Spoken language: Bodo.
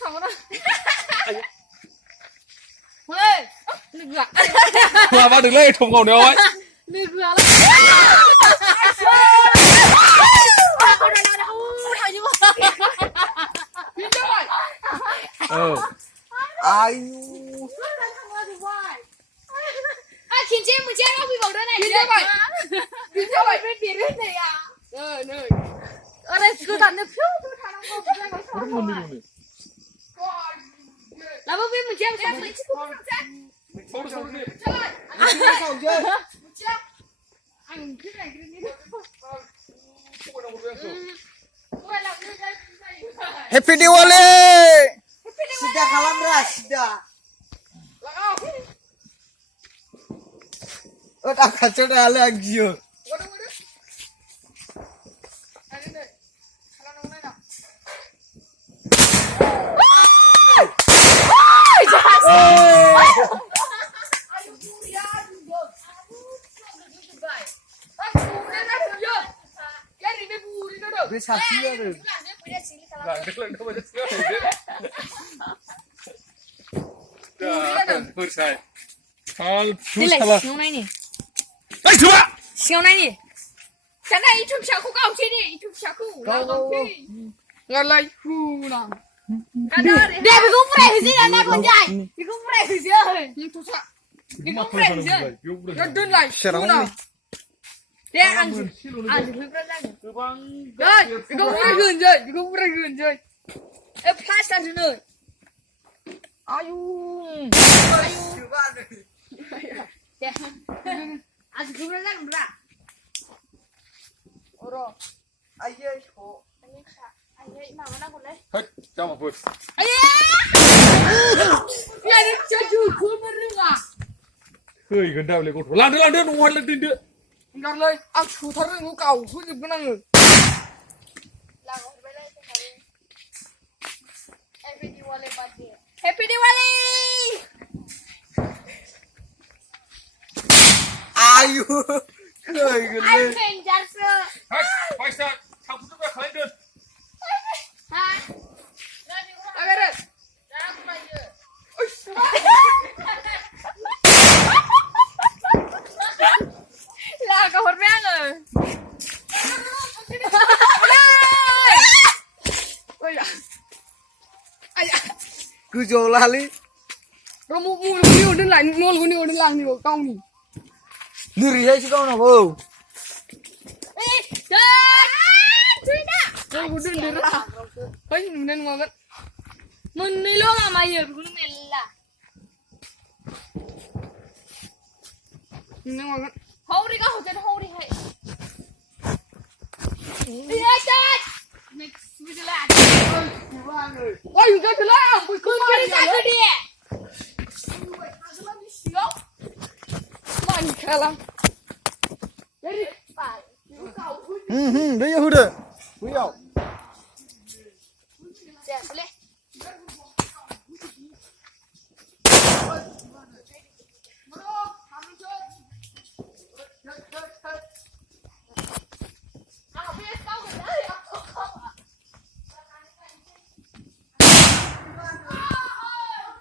xong đó ơi được là ba đừng lên thùng cầu nữa ấy được rồi ai khiến cho em một chiếc không bị bầu đây này khiến cho vậy bên phía bên này à nơi ở đây cứ thằng nó phiếu tôi thằng nó không phải có sao là bố biết một chiếc chắc lấy chiếc không chắc anh cứ này cứ đi Happy Diwali sudah kalam ras sudah tak kacau dah lagi yo Bisa sih ada. Gak lên đâu mà rất sướng rồi đấy sai đi lại siêu này nè ấy chú ạ siêu này nè cái này chụp sao không cao trên đi chụp sao không là không đi là lại khu nào cái đó để bị cũng phải gì là con trai bị cũng phải gì ơi nhưng tôi sợ bị cũng phải gì nó đơn lại khu nào để ăn thì phải ra rồi bị cũng phải gần rồi bị cũng phải gần rồi em flash ra rồi ayu ya asyik gue bilang berat oro Ayo kok. ayo mama nak boleh hết cho một vượt ayo ya ini cucu gue berdua khơi gần đầu lại còn làm nữa đúng hoàn lên tin nữa ngar lơi ăn chú thằng nó cầu cứ giật cái năng rồi làm không phải đây Happy Diwali party Happy Diwali Ayo. Cười gần anh lên. khen cha sơ phải sao không giúp ra khởi đơn ha đây đây là có hột vang rồi ôi da Cứ vô la đi. rồi mua nhiều đến lại ngon của nhiều đến làng nhiều công nhỉ Nuri hay chứ con nào không? trời gue udah derah kau nên ngon kan mình đi luôn mà mày giờ cũng nên là nên ngon kan hold đi con hold đi hay đi ai chết next bây giờ là ôi cái là ôi cứ đi ra cái đi mình khá lắm Đấy udah. Buyau.